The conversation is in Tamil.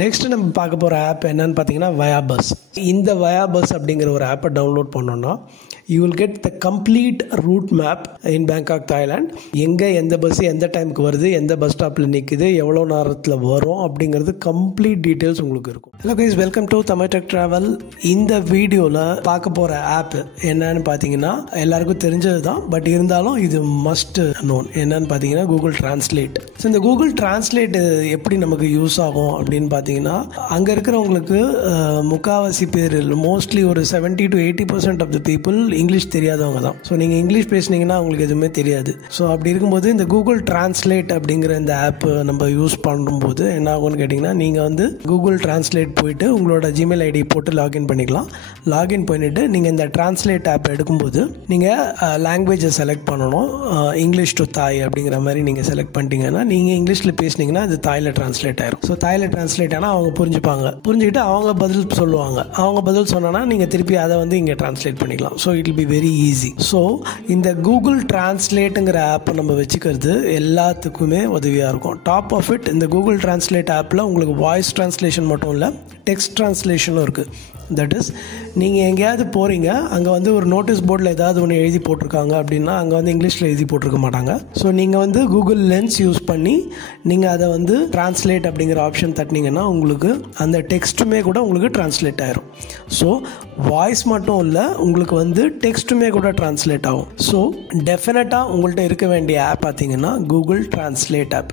நெக்ஸ்ட் நம்ம பார்க்க போகிற ஆப் என்னன்னு பார்த்தீங்கன்னா வயாபஸ். இந்த வயாபஸ் அப்படிங்கிற ஒரு ஆப்பை டவுன்லோட் பண்ணோன்னா you will get the complete root map in Bangkok, Thailand. எங்கே எந்த பஸ் எந்த டைமுக்கு வருது, எந்த பஸ் ஸ்டாப்பில் நிற்குது, எவ்வளோ நேரத்தில் வரும் அப்படிங்கிறது கம்ப்ளீட் டீட்டெயில்ஸ் உங்களுக்கு இருக்கும். Hello guys, welcome to Tamil tech travel. இந்த வீடியோவில் பார்க்க போகிற ஆப் என்னன்னு பார்த்தீங்கன்னா எல்லாருக்கும் தெரிஞ்சது தான், பட் இருந்தாலும் இது மஸ்ட் நோன். என்னன்னு பார்த்தீங்கன்னா கூகுள் டிரான்ஸ்லேட். ஸோ இந்த கூகுள் டிரான்ஸ்லேட் எப்படி நமக்கு யூஸ் ஆகும் அப்படின்னு பார்த்தீங்கன்னா, அங்கே இருக்கிறவங்களுக்கு முக்காவாசி பேர் மோஸ்ட்லி ஒரு 70 to 80% of the people English தெரியாதவங்க தான். ஸோ நீங்கள் இங்கிலீஷ் பேசுனீங்கன்னா அவங்களுக்கு எதுவுமே தெரியாது. ஸோ அப்படி இருக்கும்போது இந்த கூகுள் டிரான்ஸ்லேட் அப்படிங்கிற இந்த ஆப் நம்ம யூஸ் பண்ணும்போது என்ன ஆகும்னு கேட்டிங்கன்னா, நீங்கள் வந்து கூகுள் டிரான்ஸ்லேட் போயிட்டு உங்களோட ஜிமெயில் ஐடி போட்டு லாகின் பண்ணிக்கலாம். லாகின் பண்ணிவிட்டு நீங்கள் இந்த டிரான்ஸ்லேட் ஆப் எடுக்கும்போது நீங்கள் லாங்குவேஜை செலக்ட் பண்ணணும். இங்கிலீஷ் டு தாய் அப்படிங்கிற மாதிரி நீங்கள் செலக்ட் பண்ணிட்டீங்கன்னா நீங்கள் இங்கிலீஷில் பேசுனீங்கன்னா அது தாயில் டிரான்ஸ்லேட் ஆயிரும். ஸோ தாயில் டிரான்ஸ்லேட் ஆனால் அவங்க புரிஞ்சுப்பாங்க. புரிஞ்சுக்கிட்டு அவங்க பதில் சொல்லுவாங்க. அவங்க பதில் சொன்னா நீங்கள் திருப்பி அதை வந்து இங்கே டிரான்ஸ்லேட் பண்ணிக்கலாம். So it will be very easy. So இந்த கூகுள் டிரான்ஸ்லேட்டுங்கிற ஆப்பை நம்ம வச்சுக்கிறது எல்லாத்துக்குமே உதவியாக இருக்கும். டாப் ஆஃப் இட், இந்த கூகுள் டிரான்ஸ்லேட் ஆப்பில் உங்களுக்கு வாய்ஸ் டிரான்ஸ்லேஷன் மட்டும் இல்லை, டெக்ஸ்ட் டிரான்ஸ்லேஷனும் இருக்குது. தட் இஸ், நீங்கள் எங்கேயாவது போகிறீங்க, அங்கே வந்து ஒரு நோட்டீஸ் போர்டில் ஏதாவது ஒன்று எழுதி போட்டிருக்காங்க அப்படின்னா அங்கே வந்து இங்கிலீஷில் எழுதி போட்டிருக்க மாட்டாங்க. ஸோ நீங்கள் வந்து கூகுள் லென்ஸ் யூஸ் பண்ணி நீங்கள் அதை வந்து டிரான்ஸ்லேட் அப்படிங்கிற ஆப்ஷன் தட்டினீங்கன்னா உங்களுக்கு அந்த டெக்ஸ்ட்டுமே கூட உங்களுக்கு டிரான்ஸ்லேட் ஆயிரும். ஸோ வாய்ஸ் மட்டும் இல்லை, உங்களுக்கு வந்து டெக்ஸ்ட்டுமே கூட டிரான்ஸ்லேட் ஆகும். ஸோ டெஃபினட்டாக உங்கள்கிட்ட இருக்க வேண்டிய ஆப் பார்த்தீங்கன்னா கூகுள் டிரான்ஸ்லேட் ஆப்.